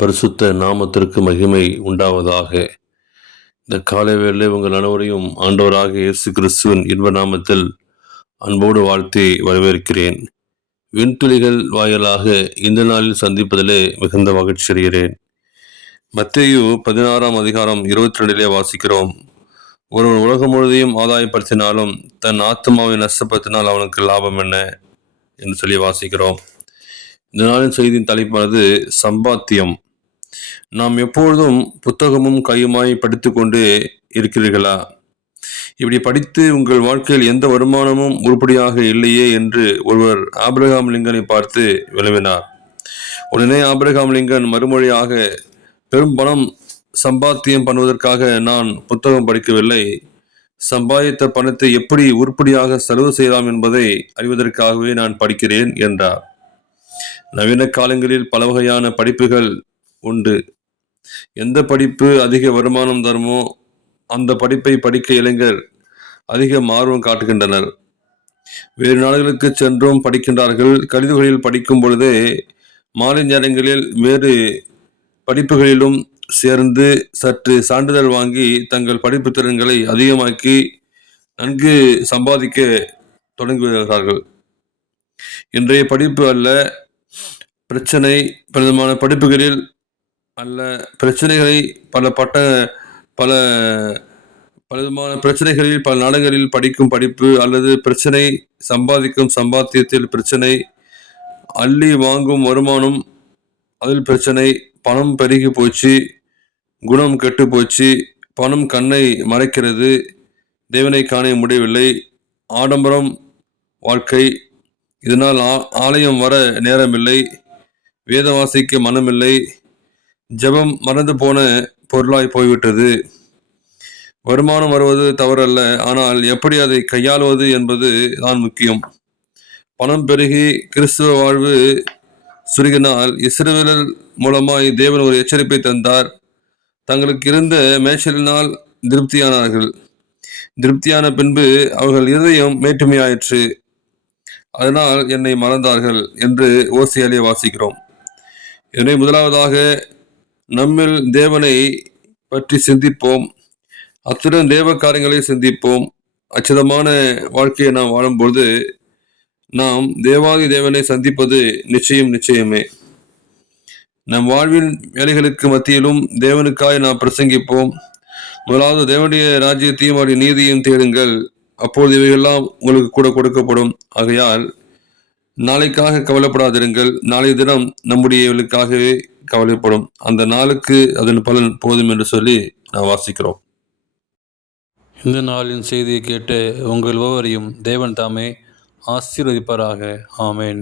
பரிசுத்த நாமத்திற்கு மகிமை உண்டாவதாக. இந்த காலை வேளை உங்கள் அனைவரையும் ஆண்டவராக இயேசு கிறிஸ்துவின் இன்ப நாமத்தில் அன்போடு வாழ்த்தி வரவேற்கிறேன். விண்துளிகள் வாயிலாக இந்த நாளில் சந்திப்பதிலே மிகுந்த மகிழ்ச்சி அடைகிறேன். மத்தேயு 16 அதிகாரம் 22 வாசிக்கிறோம். ஒருவன் உலகம் முழுவதையும் ஆதாயப்படுத்தினாலும் தன் ஆத்மாவை நஷ்டப்படுத்தினால் அவனுக்கு லாபம் என்ன என்று சொல்லி வாசிக்கிறோம். இந்த நாளின் செய்தியின் தலைப்பானது சம்பாத்தியம். நாம் எப்பொழுதும் புத்தகமும் கையுமாய் படித்து கொண்டு இருக்கிறீர்களா? இப்படி படித்து உங்கள் வாழ்க்கையில் எந்த வருமானமும் உருப்படியாக இல்லையே என்று ஒருவர் ஆபிரகாம் லிங்கனை பார்த்து வினவினார். உடனே ஆபிரகாம் லிங்கன் மறுமொழியாக, பெரும் பணம் சம்பாத்தியம் பண்ணுவதற்காக நான் புத்தகம் படிக்கவில்லை, சம்பாதித்த பணத்தை எப்படி உருப்படியாக செலவு செய்யலாம் என்பதை அறிவதற்காகவே நான் படிக்கிறேன் என்றார். நவீன காலங்களில் பல வகையான படிப்புகள் உண்டு. எந்த படிப்பு அதிக வருமானம் தருமோ அந்த படிப்பை படிக்க இளைஞர் அதிக ஆர்வம் காட்டுகின்றனர். வேறு நாடுகளுக்கு சென்றும் படிக்கின்றார்கள். கல்லூரிகளில் படிக்கும் பொழுதே மாலை நேரங்களில் வேறு படிப்புகளிலும் சேர்ந்து சற்று சான்றிதழ் வாங்கி தங்கள் படிப்பு திறன்களை அதிகமாக்கி நன்கு சம்பாதிக்க தொடங்குகிறார்கள். இன்றைய படிப்பு அல்ல பிரச்சனை, பலவிதமான படிப்புகளில் அல்ல பிரச்சனைகளை பலவிதமான பிரச்சனைகளில் பல நாடுகளில் படிக்கும் படிப்பு, அல்லது பிரச்சனை சம்பாதிக்கும் சம்பாத்தியத்தில் பிரச்சனை, அள்ளி வாங்கும் வருமானம் அதில் பிரச்சனை, பணம் பெருகி போச்சு, குணம் கெட்டு போச்சு, பணம் கண்ணை மறைக்கிறது, தேவனை காண முடியவில்லை, ஆடம்பரம் வாழ்க்கை, இதனால் ஆலயம் வர நேரமில்லை, வேத வாசிக்க மனமில்லை, ஜெபம் மறந்து போன பொருளாய் போய்விட்டது. வருமானம் வருவது தவறல்ல, ஆனால் எப்படி அதை கையாளுவது என்பது தான் முக்கியம். பணம் பெருகி கிறிஸ்துவ வாழ்வு சுருங்கினால் இஸ்ரவேலர் மூலமாய் தேவன் ஒரு எச்சரிப்பை தந்தார். தங்களுக்கு இருந்த மேய்ச்சலினால் திருப்தியானார்கள். திருப்தியான பின்பு அவர்கள் இருதயம் மேட்டுமையாயிற்று, அதனால் என்னை மறந்தார்கள் என்று ஓசியாலே வாசிக்கிறோம். இதனை முதலாவதாக நம்மில் தேவனை பற்றி சிந்திப்போம். அத்துடன் தேவ காரியங்களை சிந்திப்போம். அச்சதமான வாழ்க்கையை நாம் வாழும்பொழுது நாம் தேவாதி தேவனை சந்திப்பது நிச்சயமே. நம் வாழ்வின் வேலைகளுக்கு மத்தியிலும் தேவனுக்காய் நாம் பிரசங்கிப்போம். முதலாவது தேவனுடைய ராஜ்யத்தையும் அவருடைய நீதியையும் தேடுங்கள், அப்பொழுது இவையெல்லாம் உங்களுக்கு கூட கொடுக்கப்படும். ஆகையால் நாளைக்காக கவலைப்படாதிருங்கள், நாளைய தினம் நம்முடையவர்களுக்காகவே கவலைப்படும், அந்த நாளுக்கு அதன் பலன் போதும் என்று சொல்லி நான் வாசிக்கிறோம். இந்த நாளின் செய்தியை கேட்டு உங்கள் ஒவ்வொருவரையும் தேவன் தாமே ஆசீர்வதிப்பாராக. ஆமேன்.